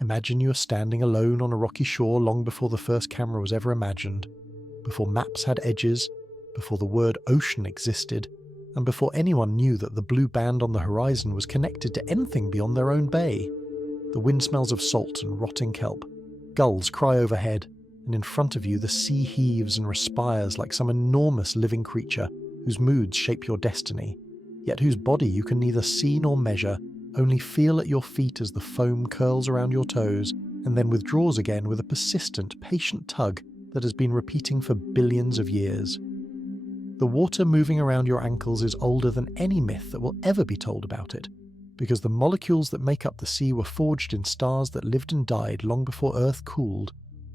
Imagine you are standing alone on a rocky shore long before the first camera was ever imagined, before maps had edges, before the word ocean existed, and before anyone knew that the blue band on the horizon was connected to anything beyond their own bay. The wind smells of salt and rotting kelp. Gulls cry overhead, and in front of you the sea heaves and respires like some enormous living creature whose moods shape your destiny, yet whose body you can neither see nor measure, only feel at your feet as the foam curls around your toes and then withdraws again with a persistent, patient tug that has been repeating for billions of years. The water moving around your ankles is older than any myth that will ever be told about it, because the molecules that make up the sea were forged in stars that lived and died long before Earth cooled,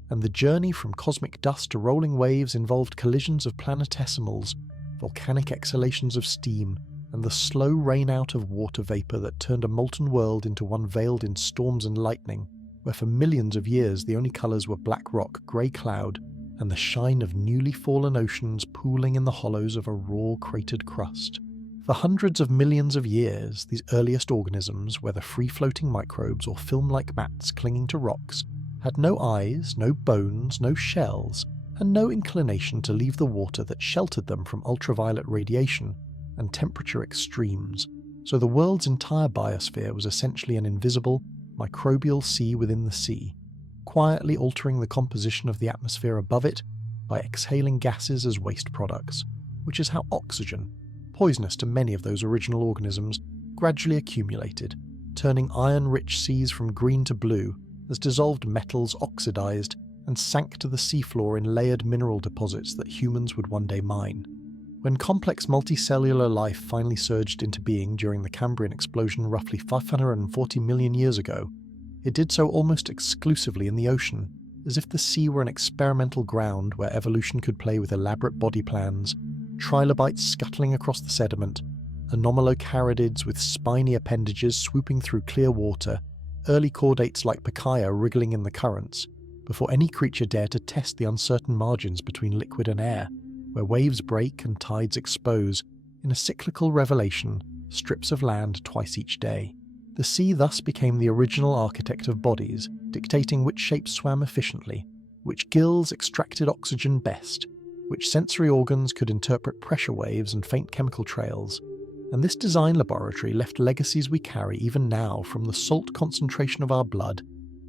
and the journey from cosmic dust to rolling waves involved collisions of planetesimals, volcanic exhalations of steam, and the slow rain-out of water vapour that turned a molten world into one veiled in storms and lightning, where for millions of years the only colours were black rock, grey cloud, and the shine of newly fallen oceans pooling in the hollows of a raw, cratered crust. For hundreds of millions of years, these earliest organisms, whether free-floating microbes or film-like mats clinging to rocks, had no eyes, no bones, no shells, and no inclination to leave the water that sheltered them from ultraviolet radiation and temperature extremes, so the world's entire biosphere was essentially an invisible, microbial sea within the sea, quietly altering the composition of the atmosphere above it by exhaling gases as waste products, which is how oxygen, poisonous to many of those original organisms, gradually accumulated, turning iron-rich seas from green to blue as dissolved metals oxidized and sank to the seafloor in layered mineral deposits that humans would one day mine. When complex multicellular life finally surged into being during the Cambrian explosion roughly 540 million years ago, it did so almost exclusively in the ocean, as if the sea were an experimental ground where evolution could play with elaborate body plans, trilobites scuttling across the sediment, anomalocaridids with spiny appendages swooping through clear water, early chordates like Pikaia wriggling in the currents, before any creature dared to test the uncertain margins between liquid and air, where waves break and tides expose, in a cyclical revelation, strips of land twice each day. The sea thus became the original architect of bodies, dictating which shapes swam efficiently, which gills extracted oxygen best, which sensory organs could interpret pressure waves and faint chemical trails, and this design laboratory left legacies we carry even now from the salt concentration of our blood,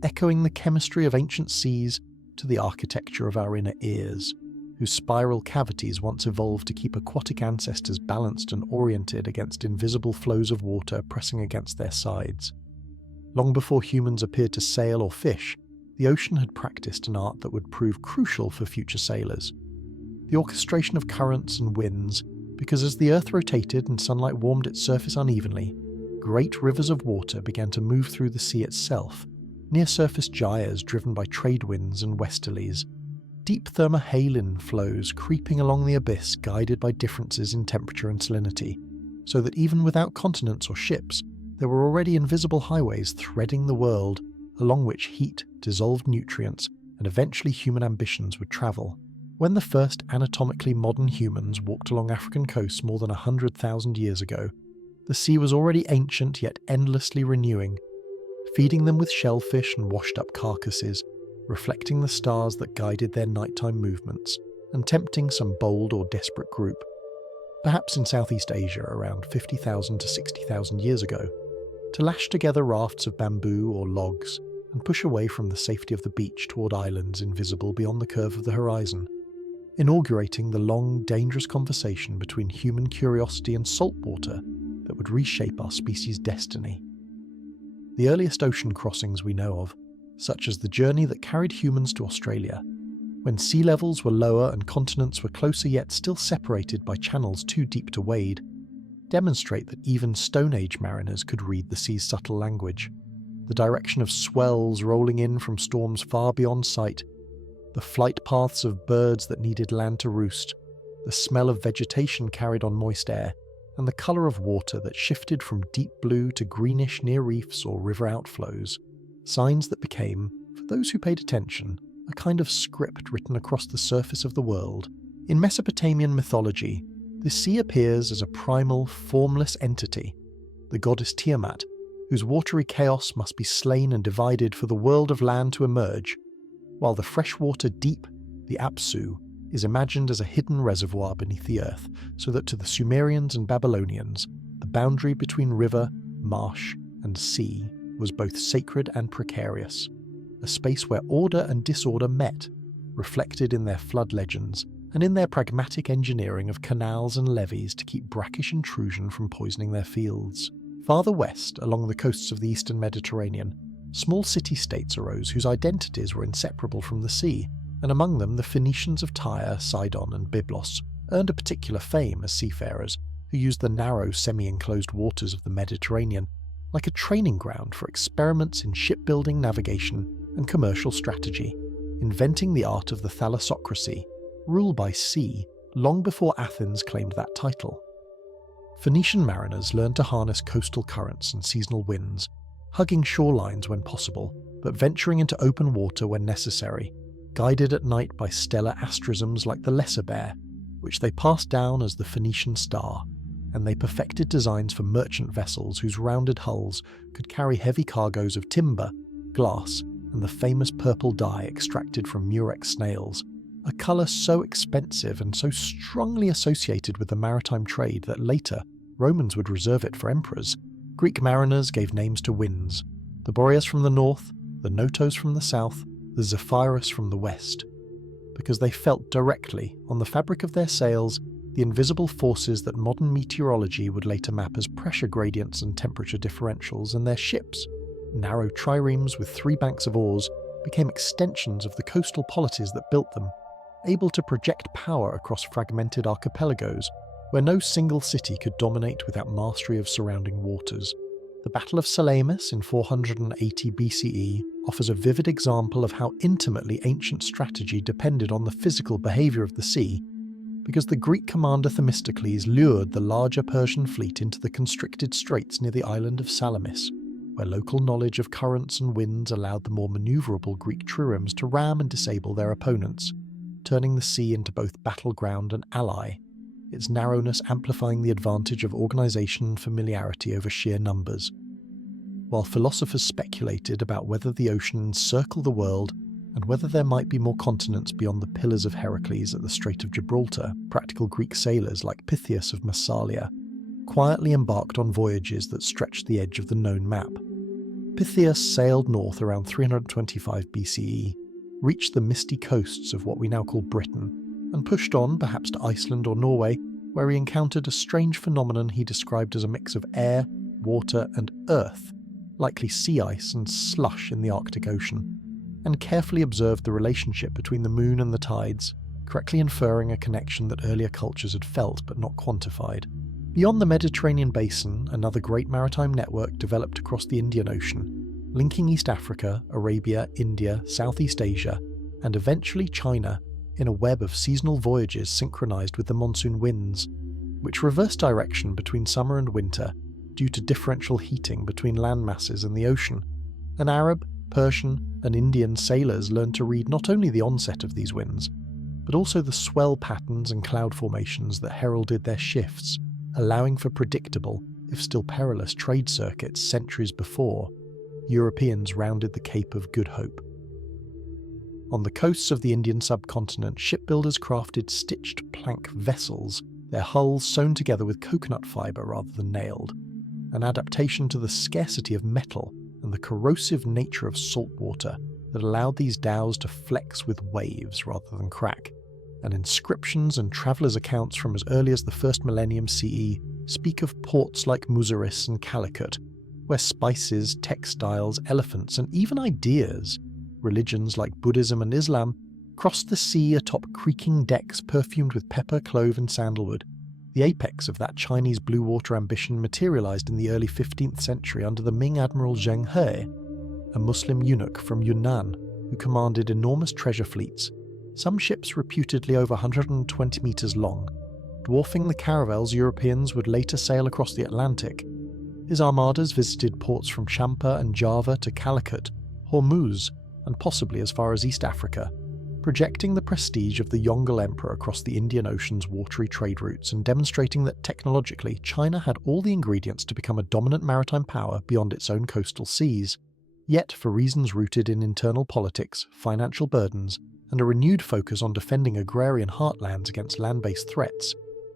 echoing the chemistry of ancient seas to the architecture of our inner ears, whose spiral cavities once evolved to keep aquatic ancestors balanced and oriented against invisible flows of water pressing against their sides. Long before humans appeared to sail or fish, the ocean had practiced an art that would prove crucial for future sailors. The orchestration of currents and winds, because as the Earth rotated and sunlight warmed its surface unevenly, great rivers of water began to move through the sea itself, near-surface gyres driven by trade winds and westerlies, deep thermohaline flows creeping along the abyss guided by differences in temperature and salinity, so that even without continents or ships, there were already invisible highways threading the world along which heat, dissolved nutrients, and eventually human ambitions would travel. When the first anatomically modern humans walked along African coasts more than 100,000 years ago, the sea was already ancient yet endlessly renewing, feeding them with shellfish and washed-up carcasses, reflecting the stars that guided their nighttime movements, and tempting some bold or desperate group, perhaps in Southeast Asia around 50,000 to 60,000 years ago, to lash together rafts of bamboo or logs and push away from the safety of the beach toward islands invisible beyond the curve of the horizon, inaugurating the long, dangerous conversation between human curiosity and saltwater that would reshape our species' destiny. The earliest ocean crossings we know of, such as the journey that carried humans to Australia, when sea levels were lower and continents were closer yet still separated by channels too deep to wade, demonstrate that even Stone Age mariners could read the sea's subtle language, the direction of swells rolling in from storms far beyond sight, the flight paths of birds that needed land to roost, the smell of vegetation carried on moist air, and the colour of water that shifted from deep blue to greenish near reefs or river outflows, signs that became, for those who paid attention, a kind of script written across the surface of the world. In Mesopotamian mythology, the sea appears as a primal, formless entity, the goddess Tiamat, whose watery chaos must be slain and divided for the world of land to emerge, while the freshwater deep, the Apsu, is imagined as a hidden reservoir beneath the earth, so that to the Sumerians and Babylonians, the boundary between river, marsh, and sea was both sacred and precarious, a space where order and disorder met, reflected in their flood legends and in their pragmatic engineering of canals and levees to keep brackish intrusion from poisoning their fields. Farther west, along the coasts of the eastern Mediterranean, small city-states arose whose identities were inseparable from the sea, and among them the Phoenicians of Tyre, Sidon and Byblos earned a particular fame as seafarers who used the narrow semi-enclosed waters of the Mediterranean like a training ground for experiments in shipbuilding, navigation and commercial strategy, inventing the art of the thalassocracy, rule by sea, long before Athens claimed that title. Phoenician mariners learned to harness coastal currents and seasonal winds, hugging shorelines when possible, but venturing into open water when necessary, guided at night by stellar asterisms like the Lesser Bear, which they passed down as the Phoenician Star, and they perfected designs for merchant vessels whose rounded hulls could carry heavy cargoes of timber, glass, and the famous purple dye extracted from murex snails, a colour so expensive and so strongly associated with the maritime trade that later Romans would reserve it for emperors. Greek mariners gave names to winds, the Boreas from the north, the Notos from the south, the Zephyrus from the west, because they felt directly, on the fabric of their sails, the invisible forces that modern meteorology would later map as pressure gradients and temperature differentials, and their ships, narrow triremes with 3 banks of oars, became extensions of the coastal polities that built them, able to project power across fragmented archipelagos, where no single city could dominate without mastery of surrounding waters. The Battle of Salamis in 480 BCE offers a vivid example of how intimately ancient strategy depended on the physical behaviour of the sea, because the Greek commander Themistocles lured the larger Persian fleet into the constricted straits near the island of Salamis, where local knowledge of currents and winds allowed the more manoeuvrable Greek triremes to ram and disable their opponents, turning the sea into both battleground and ally, its narrowness amplifying the advantage of organisation and familiarity over sheer numbers. While philosophers speculated about whether the ocean encircled the world and whether there might be more continents beyond the Pillars of Heracles at the Strait of Gibraltar, practical Greek sailors like Pythias of Massalia quietly embarked on voyages that stretched the edge of the known map. Pythias sailed north around 325 BCE, reached the misty coasts of what we now call Britain, and pushed on perhaps to Iceland or Norway, where he encountered a strange phenomenon he described as a mix of air, water and earth, likely sea ice and slush in the Arctic Ocean, and carefully observed the relationship between the moon and the tides, correctly inferring a connection that earlier cultures had felt but not quantified. Beyond the Mediterranean basin, another great maritime network developed across the Indian Ocean, linking East Africa, Arabia, India, Southeast Asia, and eventually China, in a web of seasonal voyages synchronized with the monsoon winds, which reversed direction between summer and winter due to differential heating between land masses and the ocean. And Arab, Persian, and Indian sailors learned to read not only the onset of these winds, but also the swell patterns and cloud formations that heralded their shifts, allowing for predictable, if still perilous, trade circuits centuries before Europeans rounded the Cape of Good Hope. On the coasts of the Indian subcontinent, shipbuilders crafted stitched plank vessels, their hulls sewn together with coconut fibre rather than nailed, an adaptation to the scarcity of metal and the corrosive nature of salt water that allowed these dhows to flex with waves rather than crack, and inscriptions and travellers' accounts from as early as the first millennium CE speak of ports like Muziris and Calicut, where spices, textiles, elephants, and even ideas, religions like Buddhism and Islam, crossed the sea atop creaking decks perfumed with pepper, clove and sandalwood. The apex of that Chinese blue water ambition materialized in the early 15th century under the Ming Admiral Zheng He, a Muslim eunuch from Yunnan who commanded enormous treasure fleets, some ships reputedly over 120 meters long, dwarfing the caravels Europeans would later sail across the Atlantic. His armadas visited ports from Champa and Java to Calicut, Hormuz, and possibly as far as East Africa, projecting the prestige of the Yongle Emperor across the Indian Ocean's watery trade routes and demonstrating that technologically China had all the ingredients to become a dominant maritime power beyond its own coastal seas. Yet, for reasons rooted in internal politics, financial burdens, and a renewed focus on defending agrarian heartlands against land-based threats,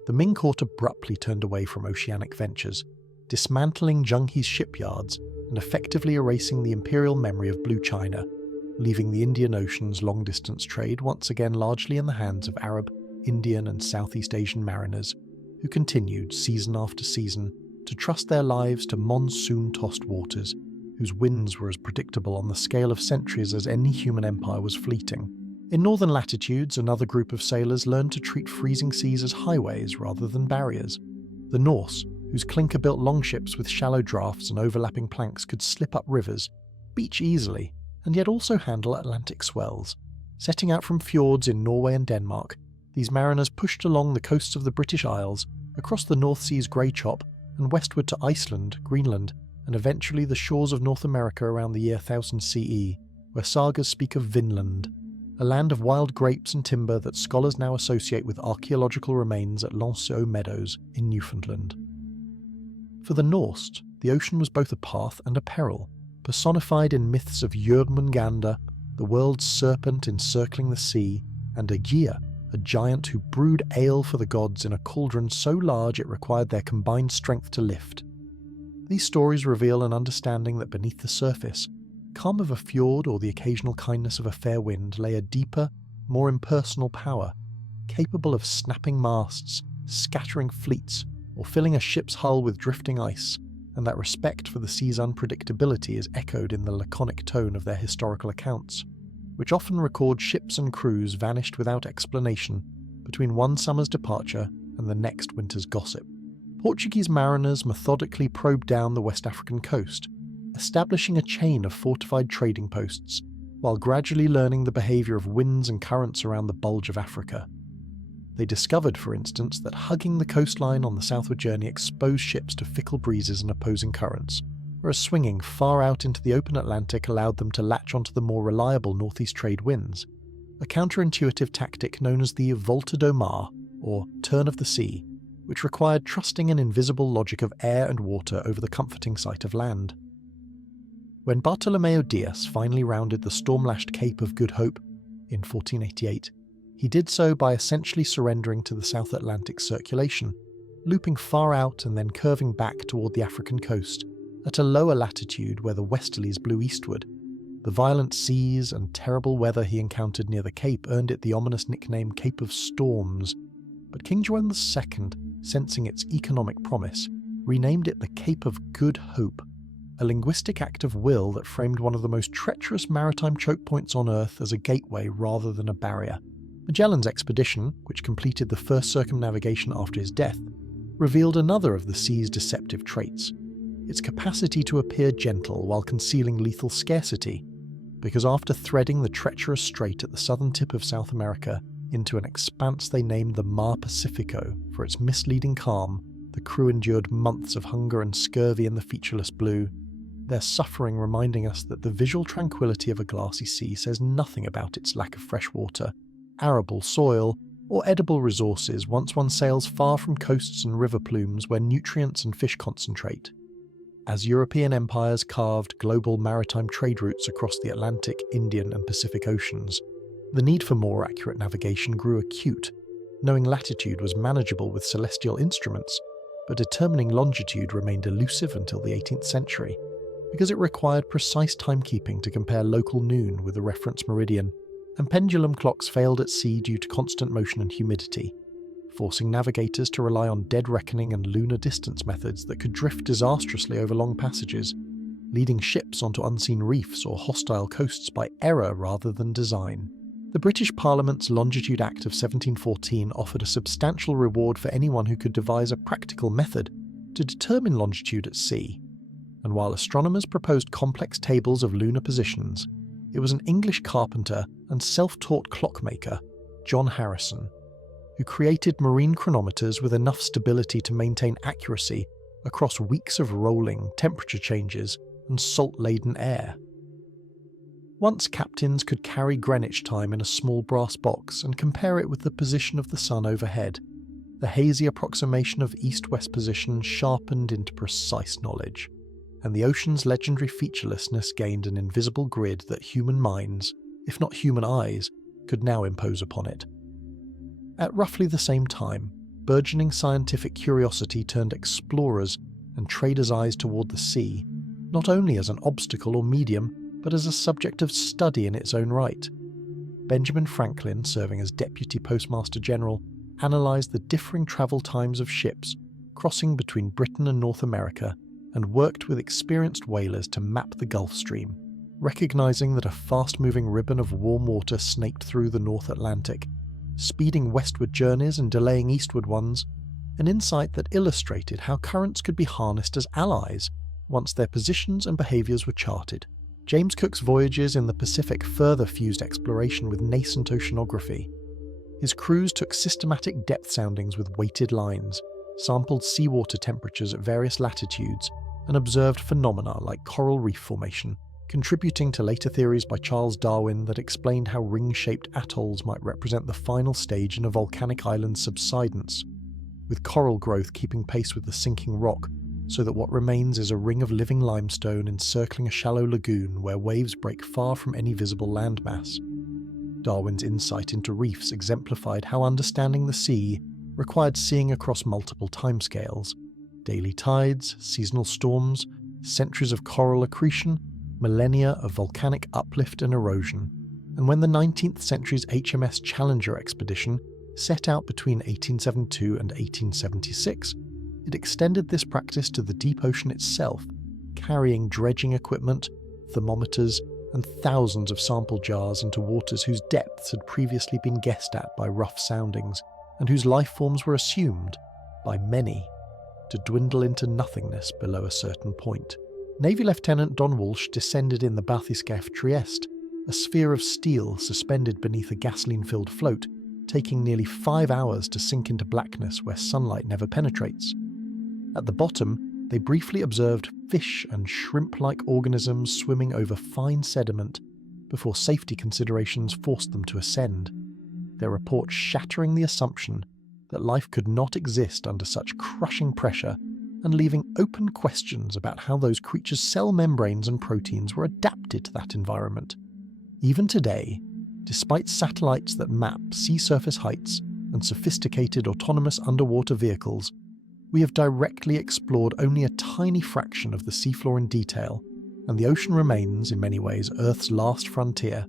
the Ming court abruptly turned away from oceanic ventures, dismantling Zhenghe's shipyards and effectively erasing the imperial memory of Blue China, leaving the Indian Ocean's long-distance trade once again largely in the hands of Arab, Indian and Southeast Asian mariners, who continued, season after season, to trust their lives to monsoon-tossed waters, whose winds were as predictable on the scale of centuries as any human empire was fleeting. In northern latitudes, another group of sailors learned to treat freezing seas as highways rather than barriers. The Norse, whose clinker-built longships with shallow drafts and overlapping planks could slip up rivers, beach easily, and yet also handle Atlantic swells. Setting out from fjords in Norway and Denmark, these mariners pushed along the coasts of the British Isles, across the North Sea's Grey Chop, and westward to Iceland, Greenland, and eventually the shores of North America around the year 1000 CE, where sagas speak of Vinland, a land of wild grapes and timber that scholars now associate with archaeological remains at Lanceau Meadows in Newfoundland. For the Norse, the ocean was both a path and a peril, personified in myths of Jörmungandr, the world's serpent encircling the sea, and Aegir, a giant who brewed ale for the gods in a cauldron so large it required their combined strength to lift. These stories reveal an understanding that beneath the surface, calm of a fjord or the occasional kindness of a fair wind lay a deeper, more impersonal power, capable of snapping masts, scattering fleets, or filling a ship's hull with drifting ice, and that respect for the sea's unpredictability is echoed in the laconic tone of their historical accounts, which often record ships and crews vanished without explanation between one summer's departure and the next winter's gossip. Portuguese mariners methodically probed down the West African coast, establishing a chain of fortified trading posts, while gradually learning the behaviour of winds and currents around the bulge of Africa. They discovered, for instance, that hugging the coastline on the southward journey exposed ships to fickle breezes and opposing currents, whereas swinging far out into the open Atlantic allowed them to latch onto the more reliable northeast trade winds, a counterintuitive tactic known as the volta do mar, or turn of the sea, which required trusting an invisible logic of air and water over the comforting sight of land. When Bartolomeo Dias finally rounded the storm-lashed Cape of Good Hope in 1488, he did so by essentially surrendering to the South Atlantic circulation, looping far out and then curving back toward the African coast, at a lower latitude where the westerlies blew eastward. The violent seas and terrible weather he encountered near the Cape earned it the ominous nickname Cape of Storms, but King John II, sensing its economic promise, renamed it the Cape of Good Hope, a linguistic act of will that framed one of the most treacherous maritime choke points on Earth as a gateway rather than a barrier. Magellan's expedition, which completed the first circumnavigation after his death, revealed another of the sea's deceptive traits, its capacity to appear gentle while concealing lethal scarcity, because after threading the treacherous strait at the southern tip of South America into an expanse they named the Mar Pacifico for its misleading calm, the crew endured months of hunger and scurvy in the featureless blue, their suffering reminding us that the visual tranquility of a glassy sea says nothing about its lack of fresh water, arable soil, or edible resources once one sails far from coasts and river plumes where nutrients and fish concentrate. As European empires carved global maritime trade routes across the Atlantic, Indian and Pacific Oceans, the need for more accurate navigation grew acute. Knowing latitude was manageable with celestial instruments, but determining longitude remained elusive until the 18th century, because it required precise timekeeping to compare local noon with the reference meridian, and pendulum clocks failed at sea due to constant motion and humidity, forcing navigators to rely on dead reckoning and lunar distance methods that could drift disastrously over long passages, leading ships onto unseen reefs or hostile coasts by error rather than design. The British Parliament's Longitude Act of 1714 offered a substantial reward for anyone who could devise a practical method to determine longitude at sea, and while astronomers proposed complex tables of lunar positions, it was an English carpenter and self-taught clockmaker, John Harrison, who created marine chronometers with enough stability to maintain accuracy across weeks of rolling temperature changes and salt-laden air. Once captains could carry Greenwich time in a small brass box and compare it with the position of the sun overhead, the hazy approximation of east-west position sharpened into precise knowledge, and the ocean's legendary featurelessness gained an invisible grid that human minds, if not human eyes, could now impose upon it. At roughly the same time, burgeoning scientific curiosity turned explorers' and traders' eyes toward the sea, not only as an obstacle or medium, but as a subject of study in its own right. Benjamin Franklin, serving as Deputy Postmaster General, analysed the differing travel times of ships crossing between Britain and North America and worked with experienced whalers to map the Gulf Stream, recognising that a fast-moving ribbon of warm water snaked through the North Atlantic, speeding westward journeys and delaying eastward ones, an insight that illustrated how currents could be harnessed as allies once their positions and behaviours were charted. James Cook's voyages in the Pacific further fused exploration with nascent oceanography. His crews took systematic depth soundings with weighted lines, sampled seawater temperatures at various latitudes, and observed phenomena like coral reef formation, contributing to later theories by Charles Darwin that explained how ring-shaped atolls might represent the final stage in a volcanic island's subsidence, with coral growth keeping pace with the sinking rock, so that what remains is a ring of living limestone encircling a shallow lagoon where waves break far from any visible landmass. Darwin's insight into reefs exemplified how understanding the sea required seeing across multiple timescales: daily tides, seasonal storms, centuries of coral accretion, millennia of volcanic uplift and erosion. And when the 19th century's HMS Challenger expedition set out between 1872 and 1876, it extended this practice to the deep ocean itself, carrying dredging equipment, thermometers, and thousands of sample jars into waters whose depths had previously been guessed at by rough soundings, and whose life forms were assumed, by many, to dwindle into nothingness below a certain point. Navy Lieutenant Don Walsh descended in the bathyscaphe Trieste, a sphere of steel suspended beneath a gasoline-filled float, taking nearly 5 hours to sink into blackness where sunlight never penetrates. At the bottom, they briefly observed fish and shrimp-like organisms swimming over fine sediment before safety considerations forced them to ascend, their report shattering the assumption that life could not exist under such crushing pressure and leaving open questions about how those creatures' cell membranes and proteins were adapted to that environment. Even today, despite satellites that map sea surface heights and sophisticated autonomous underwater vehicles, we have directly explored only a tiny fraction of the seafloor in detail, and the ocean remains, in many ways, Earth's last frontier,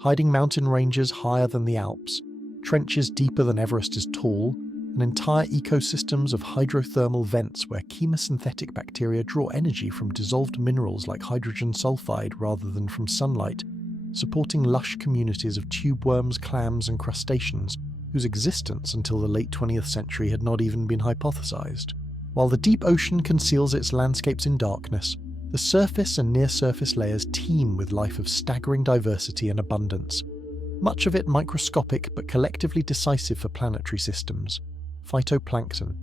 hiding mountain ranges higher than the Alps, trenches deeper than Everest is tall, and entire ecosystems of hydrothermal vents where chemosynthetic bacteria draw energy from dissolved minerals like hydrogen sulfide rather than from sunlight, supporting lush communities of tube worms, clams, and crustaceans whose existence until the late 20th century had not even been hypothesized. While the deep ocean conceals its landscapes in darkness, the surface and near-surface layers teem with life of staggering diversity and abundance, much of it microscopic but collectively decisive for planetary systems. Phytoplankton,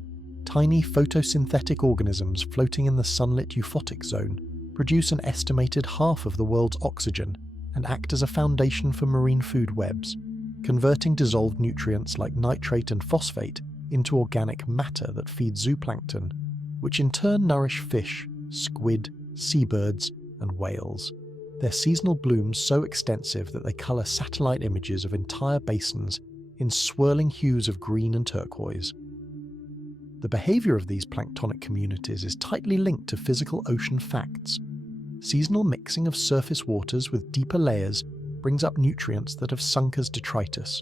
tiny photosynthetic organisms floating in the sunlit euphotic zone, produce an estimated half of the world's oxygen and act as a foundation for marine food webs, converting dissolved nutrients like nitrate and phosphate into organic matter that feeds zooplankton, which in turn nourish fish, squid, seabirds, and whales. Their seasonal blooms so extensive that they colour satellite images of entire basins in swirling hues of green and turquoise. The behaviour of these planktonic communities is tightly linked to physical ocean facts. Seasonal mixing of surface waters with deeper layers brings up nutrients that have sunk as detritus.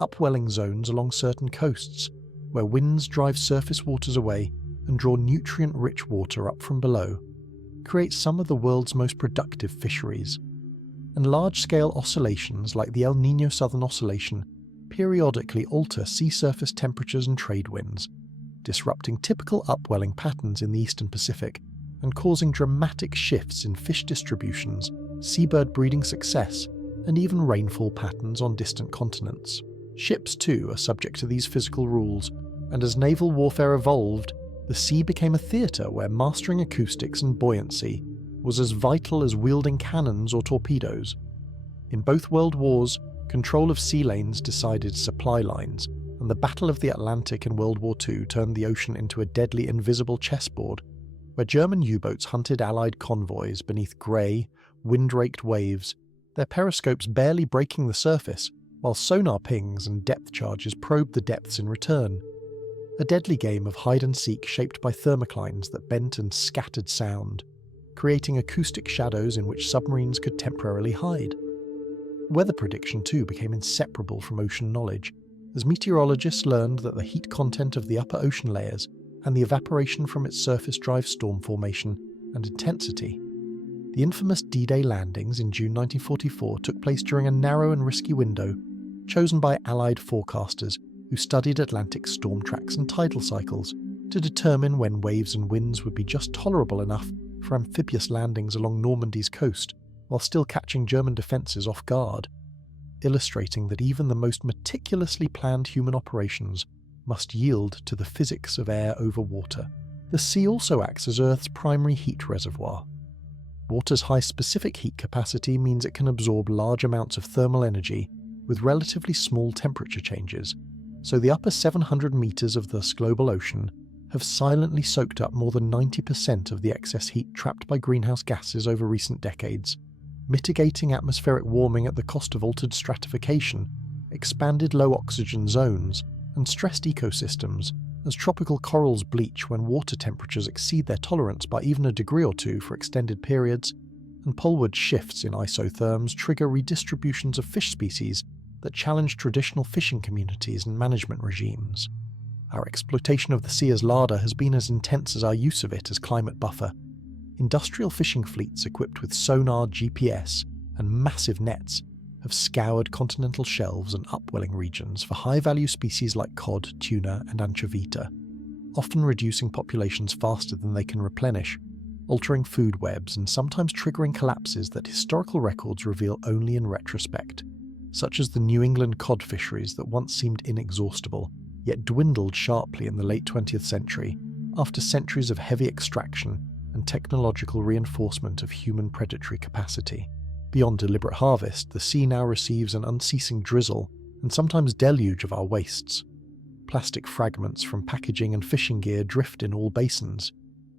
Upwelling zones along certain coasts, where winds drive surface waters away and draw nutrient-rich water up from below, create some of the world's most productive fisheries. And large-scale oscillations like the El Niño Southern Oscillation periodically alter sea surface temperatures and trade winds, disrupting typical upwelling patterns in the eastern Pacific and causing dramatic shifts in fish distributions, seabird breeding success, and even rainfall patterns on distant continents. Ships, too, are subject to these physical rules, and as naval warfare evolved, the sea became a theatre where mastering acoustics and buoyancy was as vital as wielding cannons or torpedoes. In both world wars, control of sea lanes decided supply lines, and the Battle of the Atlantic in World War II turned the ocean into a deadly invisible chessboard, where German U-boats hunted Allied convoys beneath grey, wind-raked waves, their periscopes barely breaking the surface, while sonar pings and depth charges probed the depths in return. A deadly game of hide-and-seek shaped by thermoclines that bent and scattered sound, creating acoustic shadows in which submarines could temporarily hide. Weather prediction, too, became inseparable from ocean knowledge, as meteorologists learned that the heat content of the upper ocean layers and the evaporation from its surface drive storm formation and intensity. The infamous D-Day landings in June 1944 took place during a narrow and risky window, chosen by Allied forecasters who studied Atlantic storm tracks and tidal cycles to determine when waves and winds would be just tolerable enough for amphibious landings along Normandy's coast, while still catching German defences off guard, illustrating that even the most meticulously planned human operations must yield to the physics of air over water. The sea also acts as Earth's primary heat reservoir. Water's high specific heat capacity means it can absorb large amounts of thermal energy with relatively small temperature changes, so the upper 700 metres of the global ocean have silently soaked up more than 90% of the excess heat trapped by greenhouse gases over recent decades, mitigating atmospheric warming at the cost of altered stratification, expanded low oxygen zones, and stressed ecosystems, as tropical corals bleach when water temperatures exceed their tolerance by even a degree or two for extended periods, and poleward shifts in isotherms trigger redistributions of fish species that challenge traditional fishing communities and management regimes. Our exploitation of the sea as larder has been as intense as our use of it as climate buffer. Industrial fishing fleets equipped with sonar, GPS, and massive nets have scoured continental shelves and upwelling regions for high-value species like cod, tuna, and anchoveta, often reducing populations faster than they can replenish, altering food webs and sometimes triggering collapses that historical records reveal only in retrospect, such as the New England cod fisheries that once seemed inexhaustible, yet dwindled sharply in the late 20th century after centuries of heavy extraction and technological reinforcement of human predatory capacity. Beyond deliberate harvest, the sea now receives an unceasing drizzle and sometimes deluge of our wastes. Plastic fragments from packaging and fishing gear drift in all basins,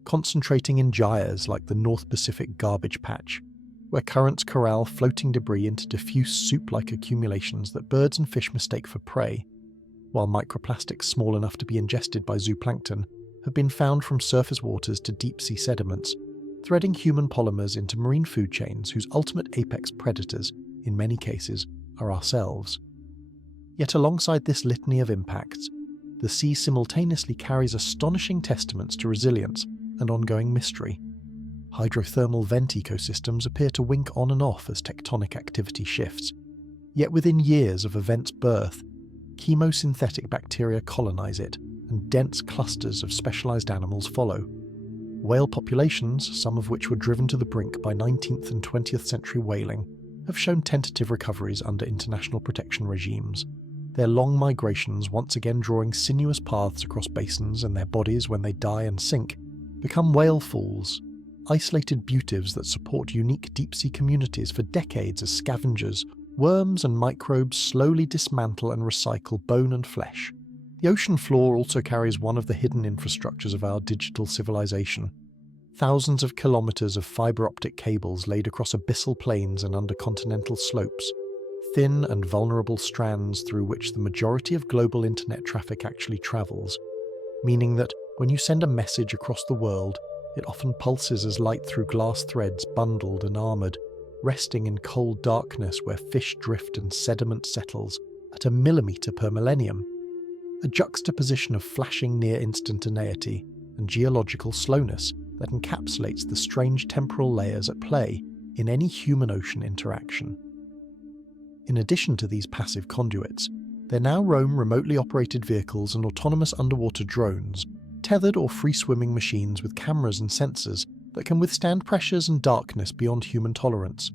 concentrating in gyres like the North Pacific garbage patch, where currents corral floating debris into diffuse soup-like accumulations that birds and fish mistake for prey, while microplastics small enough to be ingested by zooplankton have been found from surface waters to deep-sea sediments, threading human polymers into marine food chains whose ultimate apex predators, in many cases, are ourselves. Yet alongside this litany of impacts, the sea simultaneously carries astonishing testaments to resilience and ongoing mystery. Hydrothermal vent ecosystems appear to wink on and off as tectonic activity shifts, yet within years of a vent's birth, chemosynthetic bacteria colonize it, and dense clusters of specialized animals follow. Whale populations, some of which were driven to the brink by 19th and 20th century whaling, have shown tentative recoveries under international protection regimes, their long migrations once again drawing sinuous paths across basins, and their bodies, when they die and sink, become whale falls, isolated butives that support unique deep-sea communities for decades as scavengers. Worms and microbes slowly dismantle and recycle bone and flesh. The ocean floor also carries one of the hidden infrastructures of our digital civilization. Thousands of kilometers of fiber-optic cables laid across abyssal plains and under continental slopes, thin and vulnerable strands through which the majority of global internet traffic actually travels, meaning that when you send a message across the world, it often pulses as light through glass threads bundled and armoured, resting in cold darkness where fish drift and sediment settles at a millimetre per millennium, a juxtaposition of flashing near instantaneity and geological slowness that encapsulates the strange temporal layers at play in any human-ocean interaction. In addition to these passive conduits, there now roam remotely operated vehicles and autonomous underwater drones, tethered or free-swimming machines with cameras and sensors that can withstand pressures and darkness beyond human tolerance,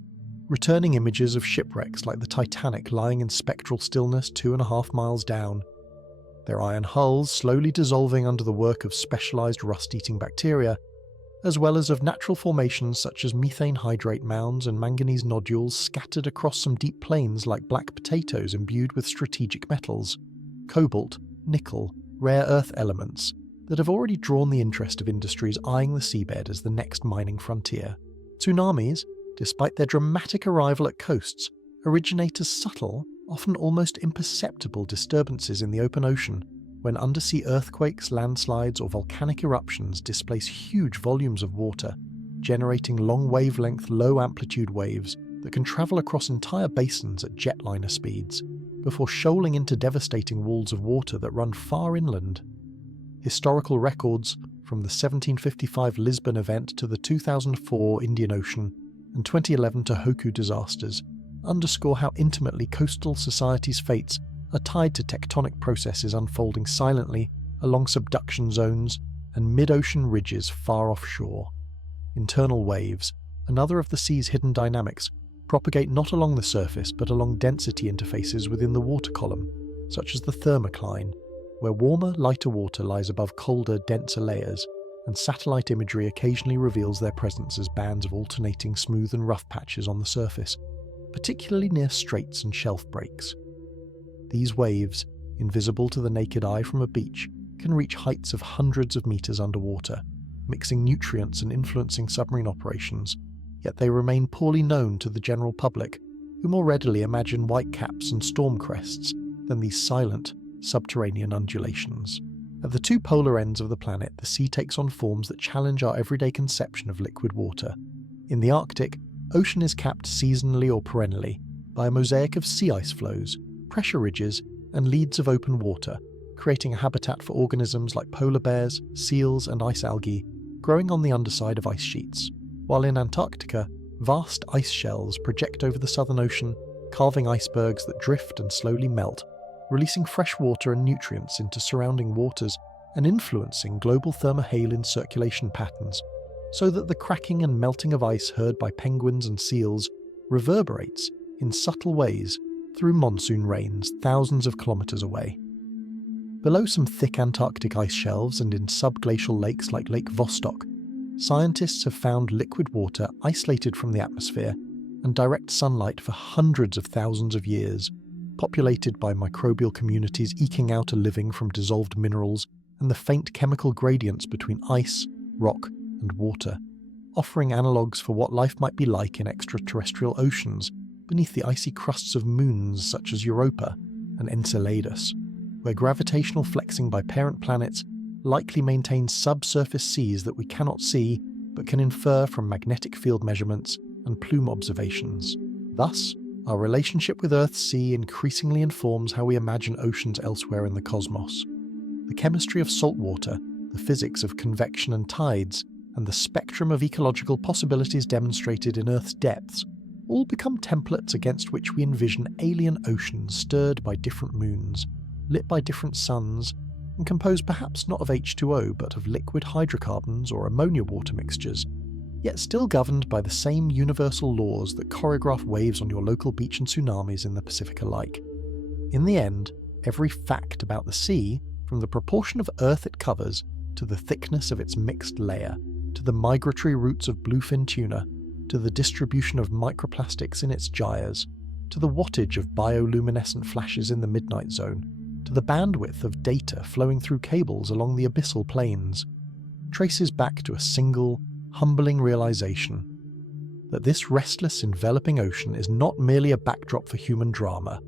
returning images of shipwrecks like the Titanic lying in spectral stillness 2.5 miles down, their iron hulls slowly dissolving under the work of specialized rust-eating bacteria, as well as of natural formations such as methane hydrate mounds and manganese nodules scattered across some deep plains like black potatoes imbued with strategic metals, cobalt, nickel, rare earth elements that have already drawn the interest of industries eyeing the seabed as the next mining frontier. Tsunamis, despite their dramatic arrival at coasts, originate as subtle, often almost imperceptible disturbances in the open ocean when undersea earthquakes, landslides, or volcanic eruptions displace huge volumes of water, generating long wavelength, low amplitude waves that can travel across entire basins at jetliner speeds, before shoaling into devastating walls of water that run far inland. Historical records, from the 1755 Lisbon event to the 2004 Indian Ocean and 2011 Tohoku disasters, underscore how intimately coastal societies' fates are tied to tectonic processes unfolding silently along subduction zones and mid-ocean ridges far offshore. Internal waves, another of the sea's hidden dynamics, propagate not along the surface but along density interfaces within the water column, such as the thermocline, where warmer, lighter water lies above colder, denser layers, and satellite imagery occasionally reveals their presence as bands of alternating smooth and rough patches on the surface, particularly near straits and shelf breaks. These waves, invisible to the naked eye from a beach, can reach heights of hundreds of meters underwater, mixing nutrients and influencing submarine operations, yet they remain poorly known to the general public, who more readily imagine whitecaps and storm crests than these silent, subterranean undulations. At the two polar ends of the planet, the sea takes on forms that challenge our everyday conception of liquid water. In the Arctic, ocean is capped seasonally or perennially by a mosaic of sea ice flows, pressure ridges, and leads of open water, creating a habitat for organisms like polar bears, seals, and ice algae growing on the underside of ice sheets. While in Antarctica, vast ice shelves project over the Southern Ocean, carving icebergs that drift and slowly melt, releasing fresh water and nutrients into surrounding waters and influencing global thermohaline circulation patterns, so that the cracking and melting of ice heard by penguins and seals reverberates in subtle ways through monsoon rains thousands of kilometers away. Below some thick Antarctic ice shelves and in subglacial lakes like Lake Vostok, scientists have found liquid water isolated from the atmosphere and direct sunlight for hundreds of thousands of years, populated by microbial communities eking out a living from dissolved minerals and the faint chemical gradients between ice, rock, and water, offering analogues for what life might be like in extraterrestrial oceans beneath the icy crusts of moons such as Europa and Enceladus, where gravitational flexing by parent planets likely maintains subsurface seas that we cannot see but can infer from magnetic field measurements and plume observations. Thus, our relationship with Earth's sea increasingly informs how we imagine oceans elsewhere in the cosmos. The chemistry of salt water, the physics of convection and tides, and the spectrum of ecological possibilities demonstrated in Earth's depths all become templates against which we envision alien oceans stirred by different moons, lit by different suns, and composed perhaps not of H2O but of liquid hydrocarbons or ammonia water mixtures, yet still governed by the same universal laws that choreograph waves on your local beach and tsunamis in the Pacific alike. In the end, every fact about the sea, from the proportion of earth it covers, to the thickness of its mixed layer, to the migratory routes of bluefin tuna, to the distribution of microplastics in its gyres, to the wattage of bioluminescent flashes in the midnight zone, to the bandwidth of data flowing through cables along the abyssal plains, traces back to a single, humbling realization that this restless, enveloping ocean is not merely a backdrop for human drama,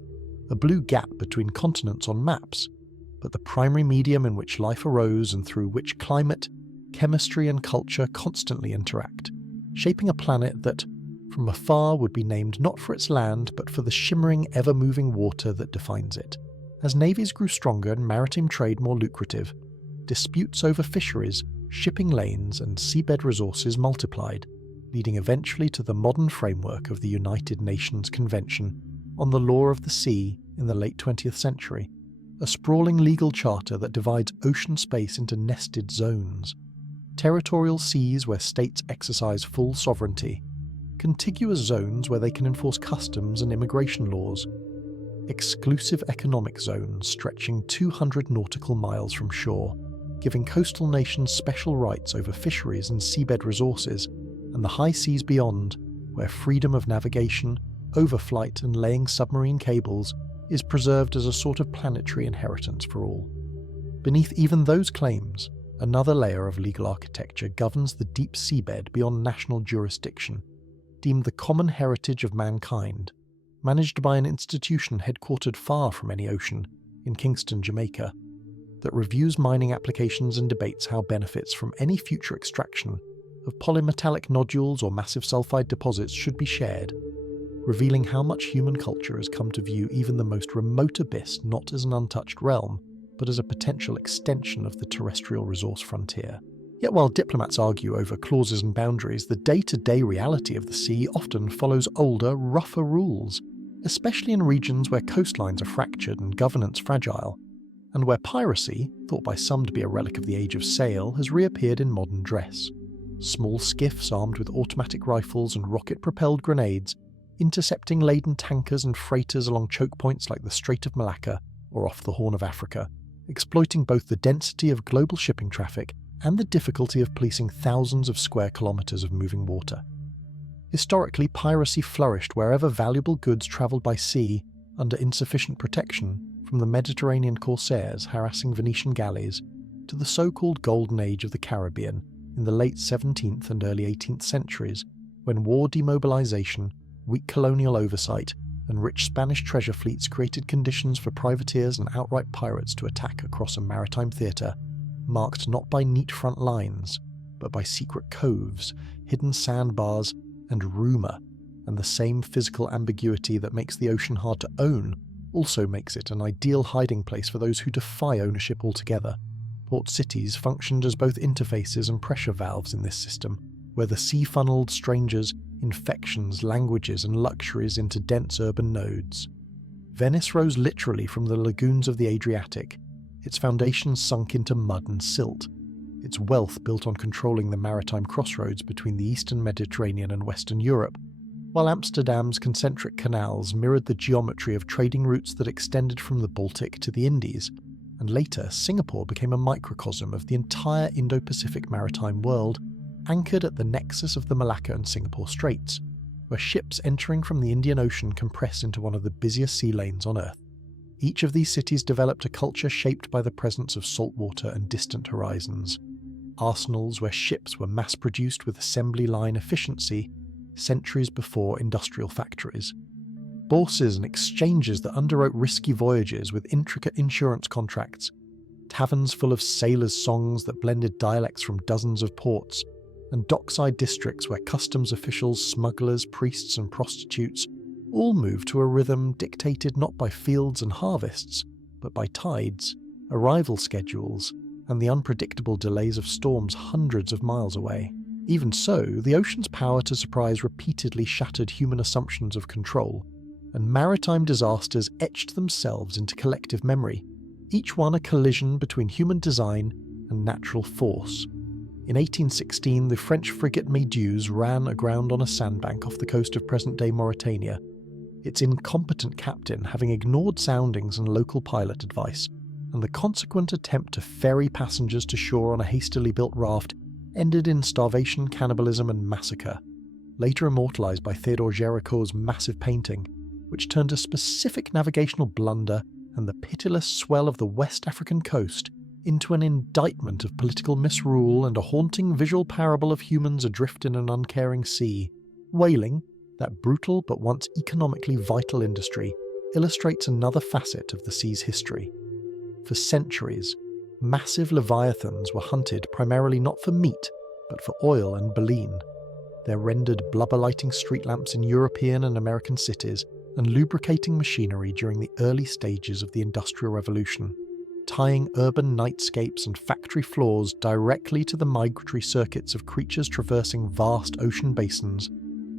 a blue gap between continents on maps, but the primary medium in which life arose and through which climate, chemistry, and culture constantly interact, shaping a planet that, from afar, would be named not for its land but for the shimmering, ever-moving water that defines it. As navies grew stronger and maritime trade more lucrative, disputes over fisheries, shipping lanes, and seabed resources multiplied, leading eventually to the modern framework of the United Nations Convention on the Law of the Sea in the late 20th century, a sprawling legal charter that divides ocean space into nested zones, territorial seas where states exercise full sovereignty, contiguous zones where they can enforce customs and immigration laws, exclusive economic zones stretching 200 nautical miles from shore, giving coastal nations special rights over fisheries and seabed resources, and the high seas beyond, where freedom of navigation, overflight and laying submarine cables is preserved as a sort of planetary inheritance for all. Beneath even those claims, another layer of legal architecture governs the deep seabed beyond national jurisdiction, deemed the common heritage of mankind, managed by an institution headquartered far from any ocean, in Kingston, Jamaica, that reviews mining applications and debates how benefits from any future extraction of polymetallic nodules or massive sulfide deposits should be shared, revealing how much human culture has come to view even the most remote abyss not as an untouched realm, but as a potential extension of the terrestrial resource frontier. Yet while diplomats argue over clauses and boundaries, the day-to-day reality of the sea often follows older, rougher rules, especially in regions where coastlines are fractured and governance fragile, and where piracy, thought by some to be a relic of the age of sail, has reappeared in modern dress. Small skiffs armed with automatic rifles and rocket-propelled grenades, intercepting laden tankers and freighters along choke points like the Strait of Malacca or off the Horn of Africa, exploiting both the density of global shipping traffic and the difficulty of policing thousands of square kilometres of moving water. Historically, piracy flourished wherever valuable goods travelled by sea under insufficient protection, from the Mediterranean corsairs harassing Venetian galleys to the so-called Golden Age of the Caribbean in the late 17th and early 18th centuries, when war demobilization, weak colonial oversight, and rich Spanish treasure fleets created conditions for privateers and outright pirates to attack across a maritime theatre, marked not by neat front lines, but by secret coves, hidden sandbars, and rumour, and the same physical ambiguity that makes the ocean hard to own also makes it an ideal hiding place for those who defy ownership altogether. Port cities functioned as both interfaces and pressure valves in this system, where the sea funneled strangers, infections, languages, and luxuries into dense urban nodes. Venice rose literally from the lagoons of the Adriatic, its foundations sunk into mud and silt, its wealth built on controlling the maritime crossroads between the eastern Mediterranean and western Europe, while Amsterdam's concentric canals mirrored the geometry of trading routes that extended from the Baltic to the Indies, and later Singapore became a microcosm of the entire Indo-Pacific maritime world, anchored at the nexus of the Malacca and Singapore Straits, where ships entering from the Indian Ocean compressed into one of the busiest sea lanes on Earth. Each of these cities developed a culture shaped by the presence of salt water and distant horizons. Arsenals where ships were mass-produced with assembly line efficiency centuries before industrial factories. Bourses and exchanges that underwrote risky voyages with intricate insurance contracts. Taverns full of sailors' songs that blended dialects from dozens of ports, and dockside districts where customs officials, smugglers, priests and prostitutes all moved to a rhythm dictated not by fields and harvests, but by tides, arrival schedules, and the unpredictable delays of storms hundreds of miles away. Even so, the ocean's power to surprise repeatedly shattered human assumptions of control, and maritime disasters etched themselves into collective memory, each one a collision between human design and natural force. In 1816, the French frigate Méduse ran aground on a sandbank off the coast of present-day Mauritania, its incompetent captain having ignored soundings and local pilot advice, and the consequent attempt to ferry passengers to shore on a hastily built raft ended in starvation, cannibalism and massacre, later immortalised by Theodore Géricault's massive painting, which turned a specific navigational blunder and the pitiless swell of the West African coast into an indictment of political misrule and a haunting visual parable of humans adrift in an uncaring sea. Whaling, that brutal but once economically vital industry, illustrates another facet of the sea's history. For centuries, massive leviathans were hunted primarily not for meat, but for oil and baleen. Their rendered blubber-lighting street lamps in European and American cities and lubricating machinery during the early stages of the Industrial Revolution, tying urban nightscapes and factory floors directly to the migratory circuits of creatures traversing vast ocean basins.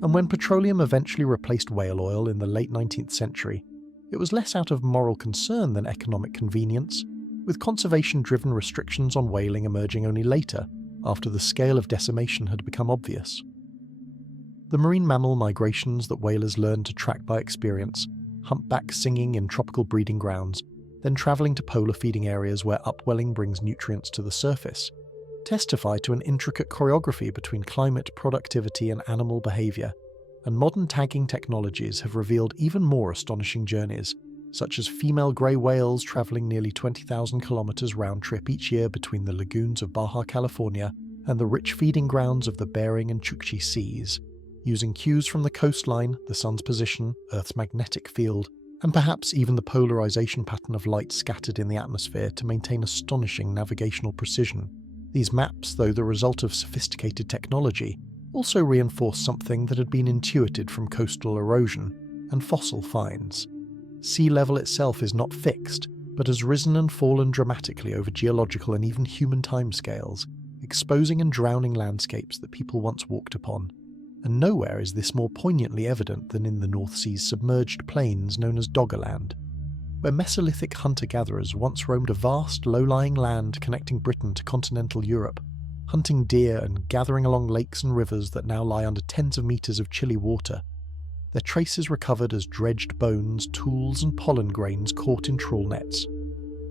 And when petroleum eventually replaced whale oil in the late 19th century, it was less out of moral concern than economic convenience, with conservation-driven restrictions on whaling emerging only later, after the scale of decimation had become obvious. The marine mammal migrations that whalers learned to track by experience, humpback singing in tropical breeding grounds, then travelling to polar feeding areas where upwelling brings nutrients to the surface, testify to an intricate choreography between climate, productivity and animal behaviour, and modern tagging technologies have revealed even more astonishing journeys, such as female grey whales travelling nearly 20,000 kilometres round-trip each year between the lagoons of Baja California and the rich feeding grounds of the Bering and Chukchi Seas, using cues from the coastline, the sun's position, Earth's magnetic field, and perhaps even the polarization pattern of light scattered in the atmosphere to maintain astonishing navigational precision. These maps, though the result of sophisticated technology, also reinforce something that had been intuited from coastal erosion and fossil finds. Sea level itself is not fixed, but has risen and fallen dramatically over geological and even human timescales, exposing and drowning landscapes that people once walked upon. And nowhere is this more poignantly evident than in the North Sea's submerged plains known as Doggerland, where Mesolithic hunter-gatherers once roamed a vast, low-lying land connecting Britain to continental Europe, hunting deer and gathering along lakes and rivers that now lie under tens of metres of chilly water, their traces recovered as dredged bones, tools and pollen grains caught in trawl nets.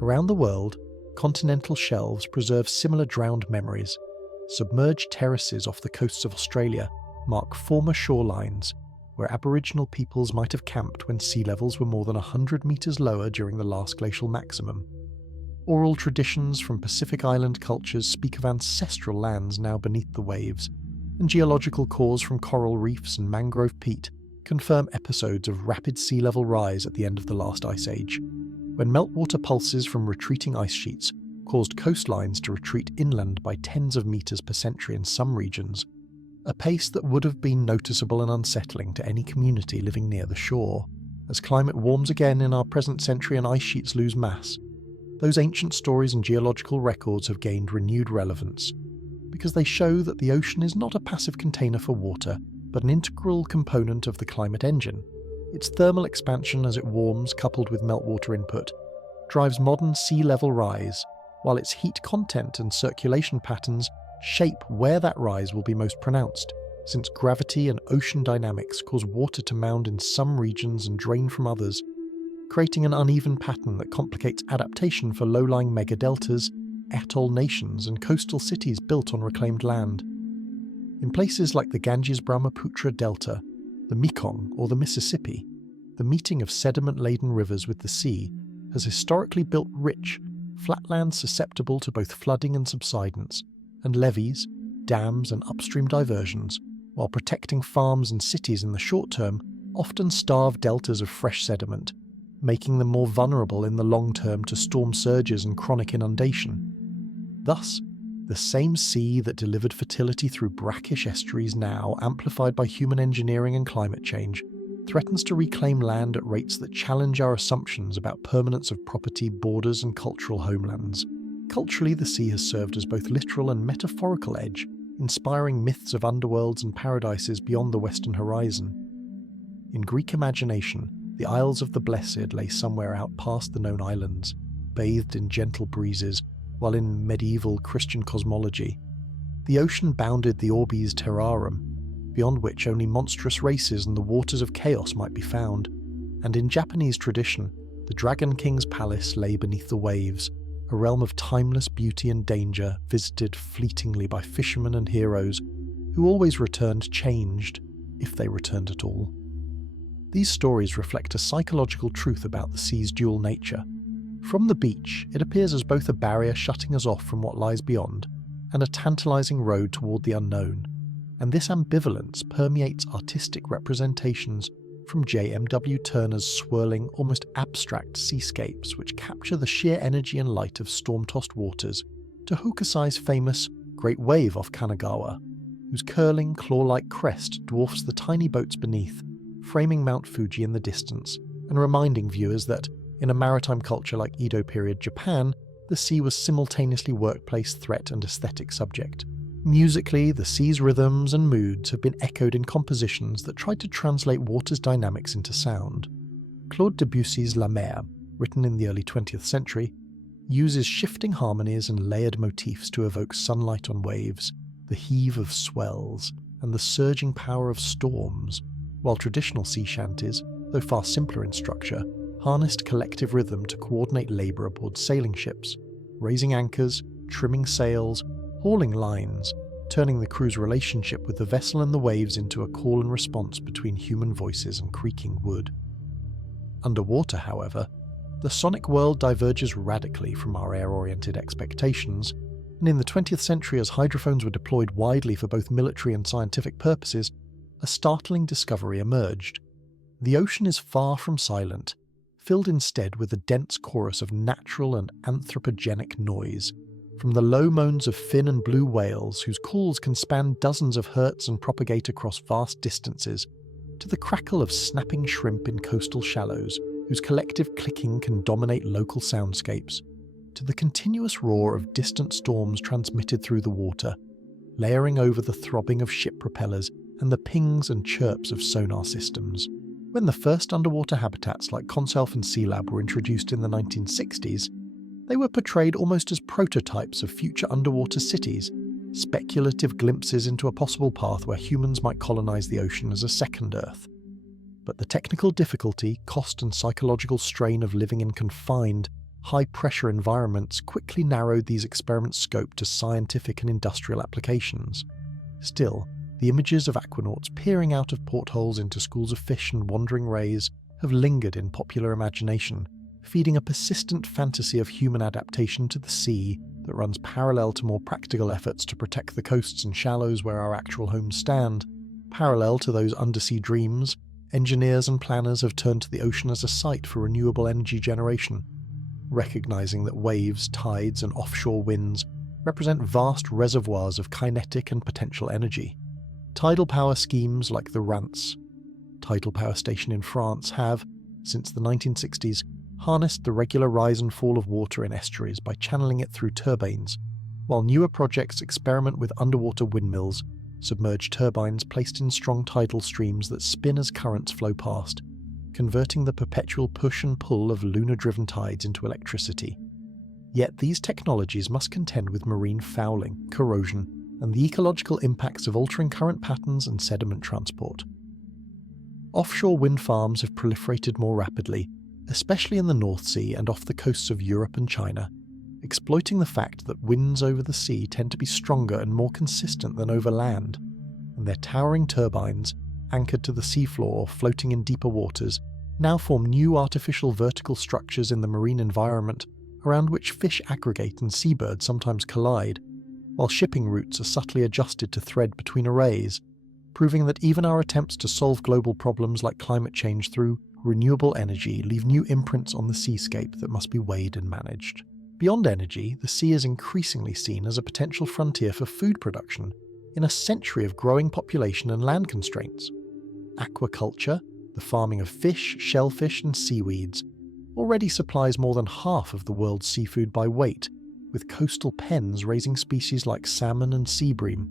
Around the world, continental shelves preserve similar drowned memories. Submerged terraces off the coasts of Australia mark former shorelines where Aboriginal peoples might have camped when sea levels were more than 100 metres lower during the last glacial maximum. Oral traditions from Pacific Island cultures speak of ancestral lands now beneath the waves, and geological cores from coral reefs and mangrove peat confirm episodes of rapid sea level rise at the end of the last ice age, when meltwater pulses from retreating ice sheets caused coastlines to retreat inland by tens of metres per century in some regions, a pace that would have been noticeable and unsettling to any community living near the shore. As climate warms again in our present century and ice sheets lose mass, those ancient stories and geological records have gained renewed relevance, because they show that the ocean is not a passive container for water, but an integral component of the climate engine. Its thermal expansion as it warms, coupled with meltwater input, drives modern sea level rise, while its heat content and circulation patterns shape where that rise will be most pronounced, since gravity and ocean dynamics cause water to mound in some regions and drain from others, creating an uneven pattern that complicates adaptation for low-lying megadeltas, atoll nations and coastal cities built on reclaimed land. In places like the Ganges-Brahmaputra Delta, the Mekong or the Mississippi, the meeting of sediment-laden rivers with the sea has historically built rich, flatlands susceptible to both flooding and subsidence, and levees, dams and upstream diversions, while protecting farms and cities in the short term, often starve deltas of fresh sediment, making them more vulnerable in the long term to storm surges and chronic inundation. Thus, the same sea that delivered fertility through brackish estuaries now, amplified by human engineering and climate change, threatens to reclaim land at rates that challenge our assumptions about permanence of property, borders and cultural homelands. Culturally, the sea has served as both literal and metaphorical edge, inspiring myths of underworlds and paradises beyond the western horizon. In Greek imagination, the Isles of the Blessed lay somewhere out past the known islands, bathed in gentle breezes, while in medieval Christian cosmology, the ocean bounded the orbis terrarum, beyond which only monstrous races and the waters of chaos might be found, and in Japanese tradition, the Dragon King's palace lay beneath the waves, a realm of timeless beauty and danger visited fleetingly by fishermen and heroes who always returned changed, if they returned at all. These stories reflect a psychological truth about the sea's dual nature. From the beach, it appears as both a barrier shutting us off from what lies beyond, and a tantalizing road toward the unknown, and this ambivalence permeates artistic representations from J.M.W. Turner's swirling, almost abstract seascapes which capture the sheer energy and light of storm-tossed waters, to Hokusai's famous Great Wave off Kanagawa, whose curling, claw-like crest dwarfs the tiny boats beneath, framing Mount Fuji in the distance, and reminding viewers that, in a maritime culture like Edo period Japan, the sea was simultaneously workplace, threat and aesthetic subject. Musically, the sea's rhythms and moods have been echoed in compositions that tried to translate water's dynamics into sound. Claude Debussy's La Mer, written in the early 20th century, uses shifting harmonies and layered motifs to evoke sunlight on waves, the heave of swells, and the surging power of storms, while traditional sea shanties, though far simpler in structure, harnessed collective rhythm to coordinate labour aboard sailing ships, raising anchors, trimming sails, hauling lines, turning the crew's relationship with the vessel and the waves into a call and response between human voices and creaking wood. Underwater, however, the sonic world diverges radically from our air-oriented expectations, and in the 20th century, as hydrophones were deployed widely for both military and scientific purposes, a startling discovery emerged. The ocean is far from silent, filled instead with a dense chorus of natural and anthropogenic noise, from the low moans of fin and blue whales whose calls can span dozens of hertz and propagate across vast distances, to the crackle of snapping shrimp in coastal shallows whose collective clicking can dominate local soundscapes, to the continuous roar of distant storms transmitted through the water, layering over the throbbing of ship propellers and the pings and chirps of sonar systems. When the first underwater habitats like Conself and Sealab were introduced in the 1960s, they were portrayed almost as prototypes of future underwater cities, speculative glimpses into a possible path where humans might colonize the ocean as a second Earth. But the technical difficulty, cost and psychological strain of living in confined, high-pressure environments quickly narrowed these experiments' scope to scientific and industrial applications. Still, the images of aquanauts peering out of portholes into schools of fish and wandering rays have lingered in popular imagination, feeding a persistent fantasy of human adaptation to the sea that runs parallel to more practical efforts to protect the coasts and shallows where our actual homes stand. Parallel to those undersea dreams, engineers and planners have turned to the ocean as a site for renewable energy generation, recognizing that waves, tides, and offshore winds represent vast reservoirs of kinetic and potential energy. Tidal power schemes like the Rance tidal power station in France have, since the 1960s, harnessed the regular rise and fall of water in estuaries by channeling it through turbines, while newer projects experiment with underwater windmills, submerged turbines placed in strong tidal streams that spin as currents flow past, converting the perpetual push and pull of lunar-driven tides into electricity. Yet these technologies must contend with marine fouling, corrosion, and the ecological impacts of altering current patterns and sediment transport. Offshore wind farms have proliferated more rapidly, especially in the North Sea and off the coasts of Europe and China, exploiting the fact that winds over the sea tend to be stronger and more consistent than over land, and their towering turbines, anchored to the seafloor or floating in deeper waters, now form new artificial vertical structures in the marine environment around which fish aggregate and seabirds sometimes collide, while shipping routes are subtly adjusted to thread between arrays, proving that even our attempts to solve global problems like climate change through renewable energy leave new imprints on the seascape that must be weighed and managed. Beyond energy, the sea is increasingly seen as a potential frontier for food production in a century of growing population and land constraints. Aquaculture, the farming of fish, shellfish and seaweeds, already supplies more than half of the world's seafood by weight, with coastal pens raising species like salmon and sea bream,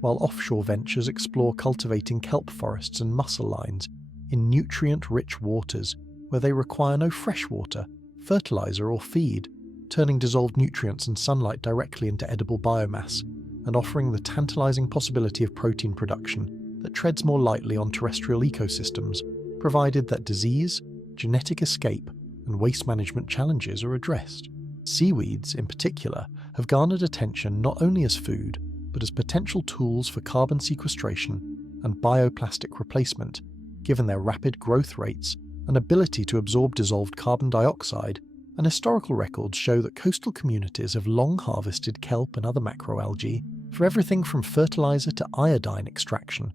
while offshore ventures explore cultivating kelp forests and mussel lines in nutrient-rich waters where they require no fresh water, fertilizer or feed, turning dissolved nutrients and sunlight directly into edible biomass, and offering the tantalizing possibility of protein production that treads more lightly on terrestrial ecosystems, provided that disease, genetic escape, and waste management challenges are addressed. Seaweeds, in particular, have garnered attention not only as food, but as potential tools for carbon sequestration and bioplastic replacement, given their rapid growth rates and ability to absorb dissolved carbon dioxide, and historical records show that coastal communities have long harvested kelp and other macroalgae for everything from fertilizer to iodine extraction.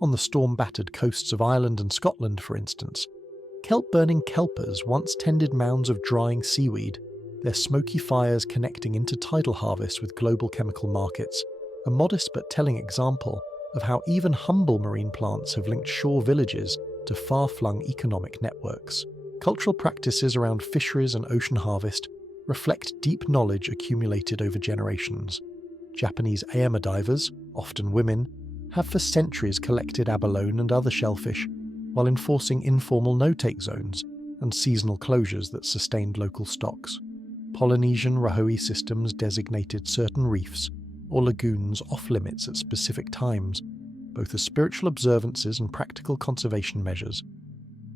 On the storm-battered coasts of Ireland and Scotland, for instance, kelp-burning kelpers once tended mounds of drying seaweed, their smoky fires connecting intertidal harvest with global chemical markets, a modest but telling example of how even humble marine plants have linked shore villages to far-flung economic networks. Cultural practices around fisheries and ocean harvest reflect deep knowledge accumulated over generations. Japanese Aema divers, often women, have for centuries collected abalone and other shellfish, while enforcing informal no-take zones and seasonal closures that sustained local stocks. Polynesian Rahoe systems designated certain reefs or lagoons off-limits at specific times, both as spiritual observances and practical conservation measures.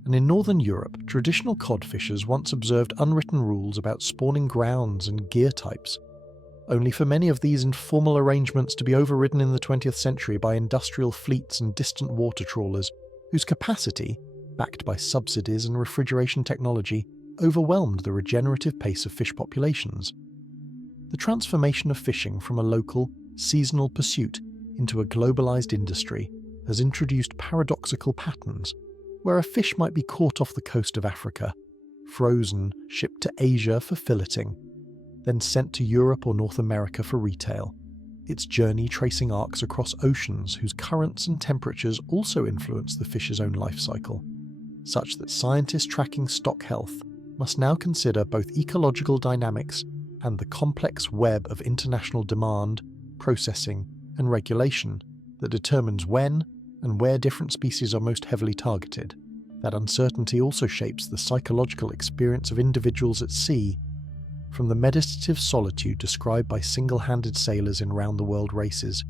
and in northern Europe, traditional cod fishers once observed unwritten rules about spawning grounds and gear types, only for many of these informal arrangements to be overridden in the 20th century by industrial fleets and distant water trawlers, whose capacity, backed by subsidies and refrigeration technology, overwhelmed the regenerative pace of fish populations. The transformation of fishing from a local, seasonal pursuit into a globalized industry has introduced paradoxical patterns, where a fish might be caught off the coast of Africa, frozen, shipped to Asia for filleting, then sent to Europe or North America for retail, its journey tracing arcs across oceans whose currents and temperatures also influence the fish's own life cycle, such that scientists tracking stock health must now consider both ecological dynamics and the complex web of international demand, processing, and regulation that determines when and where different species are most heavily targeted. That uncertainty also shapes the psychological experience of individuals at sea, from the meditative solitude described by single-handed sailors in round-the-world races,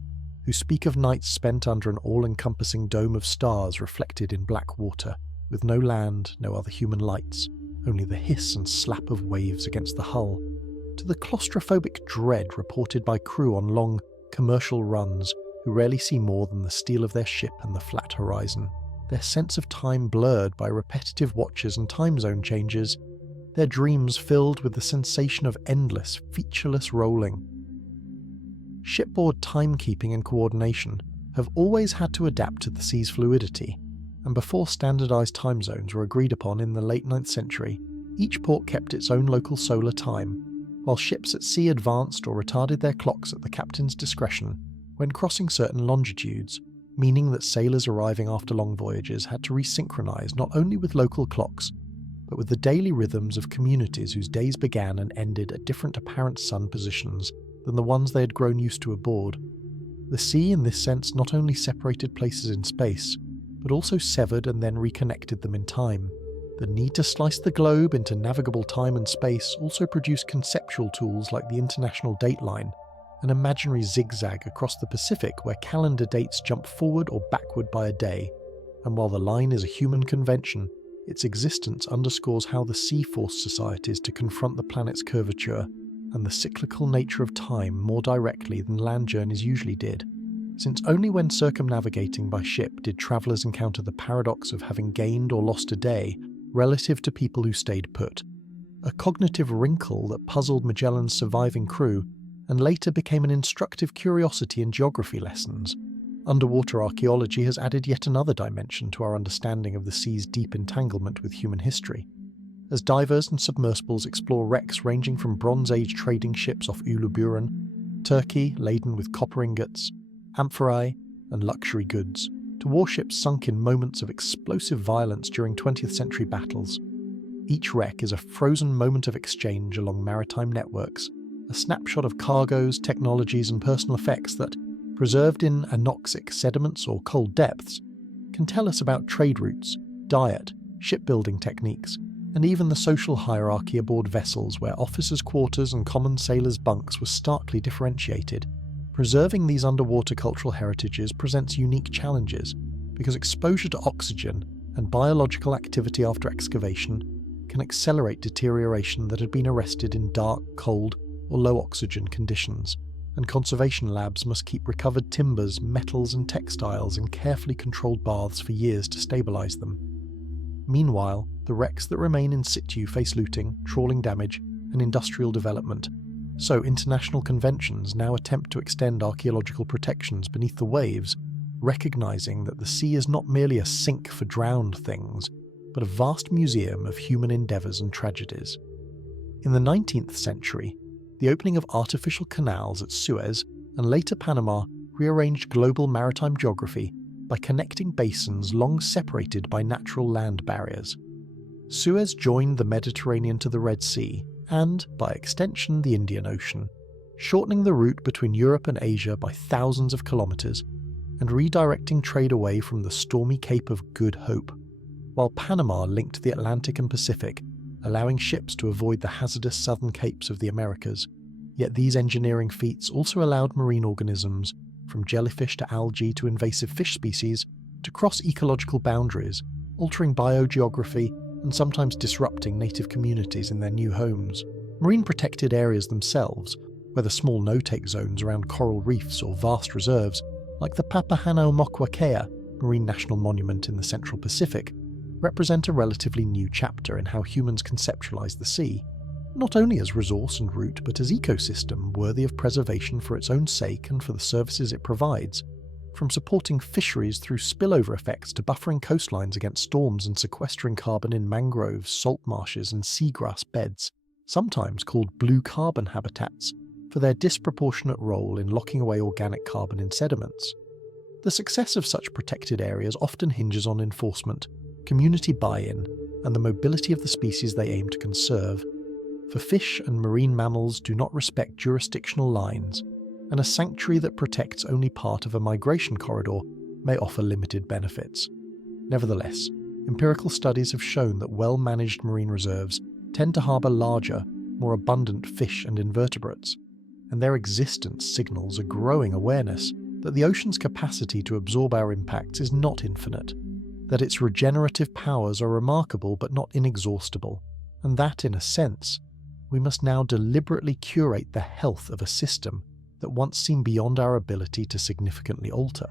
who speak of nights spent under an all-encompassing dome of stars reflected in black water, with no land, no other human lights, only the hiss and slap of waves against the hull, to the claustrophobic dread reported by crew on long, commercial runs who rarely see more than the steel of their ship and the flat horizon, their sense of time blurred by repetitive watches and time zone changes, their dreams filled with the sensation of endless, featureless rolling. Shipboard timekeeping and coordination have always had to adapt to the sea's fluidity, and before standardized time zones were agreed upon in the late 9th century, each port kept its own local solar time, while ships at sea advanced or retarded their clocks at the captain's discretion when crossing certain longitudes, meaning that sailors arriving after long voyages had to resynchronize not only with local clocks, but with the daily rhythms of communities whose days began and ended at different apparent sun positions than the ones they had grown used to aboard. The sea in this sense not only separated places in space, but also severed and then reconnected them in time. The need to slice the globe into navigable time and space also produced conceptual tools like the International Dateline, an imaginary zigzag across the Pacific where calendar dates jump forward or backward by a day, and while the line is a human convention, its existence underscores how the sea forced societies to confront the planet's curvature and the cyclical nature of time more directly than land journeys usually did, since only when circumnavigating by ship did travellers encounter the paradox of having gained or lost a day relative to people who stayed put, a cognitive wrinkle that puzzled Magellan's surviving crew and later became an instructive curiosity in geography lessons. Underwater archaeology has added yet another dimension to our understanding of the sea's deep entanglement with human history. As divers and submersibles explore wrecks ranging from Bronze Age trading ships off Uluburan, Turkey laden with copper ingots, amphorae, and luxury goods, to warships sunk in moments of explosive violence during 20th century battles, each wreck is a frozen moment of exchange along maritime networks, a snapshot of cargoes, technologies, and personal effects that, preserved in anoxic sediments or cold depths, can tell us about trade routes, diet, shipbuilding techniques, and even the social hierarchy aboard vessels where officers' quarters and common sailors' bunks were starkly differentiated. Preserving these underwater cultural heritages presents unique challenges because exposure to oxygen and biological activity after excavation can accelerate deterioration that had been arrested in dark, cold, or low oxygen conditions, and conservation labs must keep recovered timbers, metals, and textiles in carefully controlled baths for years to stabilize them. Meanwhile, the wrecks that remain in situ face looting, trawling damage, and industrial development, so international conventions now attempt to extend archaeological protections beneath the waves, recognizing that the sea is not merely a sink for drowned things, but a vast museum of human endeavors and tragedies. In the 19th century, the opening of artificial canals at Suez and later Panama rearranged global maritime geography by connecting basins long separated by natural land barriers. Suez joined the Mediterranean to the Red Sea and, by extension, the Indian Ocean, shortening the route between Europe and Asia by thousands of kilometers and redirecting trade away from the stormy Cape of Good Hope, while Panama linked the Atlantic and Pacific, allowing ships to avoid the hazardous southern capes of the Americas. Yet these engineering feats also allowed marine organisms, from jellyfish to algae to invasive fish species, to cross ecological boundaries, altering biogeography and sometimes disrupting native communities in their new homes. Marine protected areas themselves, whether small no-take zones around coral reefs or vast reserves, like the Papahanaumokuakea Marine National Monument in the Central Pacific, represent a relatively new chapter in how humans conceptualize the sea, not only as resource and route but as ecosystem worthy of preservation for its own sake and for the services it provides, from supporting fisheries through spillover effects to buffering coastlines against storms and sequestering carbon in mangroves, salt marshes and seagrass beds, sometimes called blue carbon habitats, for their disproportionate role in locking away organic carbon in sediments. The success of such protected areas often hinges on enforcement, community buy-in, and the mobility of the species they aim to conserve. For fish and marine mammals do not respect jurisdictional lines, and a sanctuary that protects only part of a migration corridor may offer limited benefits. Nevertheless, empirical studies have shown that well-managed marine reserves tend to harbour larger, more abundant fish and invertebrates, and their existence signals a growing awareness that the ocean's capacity to absorb our impacts is not infinite, that its regenerative powers are remarkable but not inexhaustible, and that, in a sense, we must now deliberately curate the health of a system that once seemed beyond our ability to significantly alter.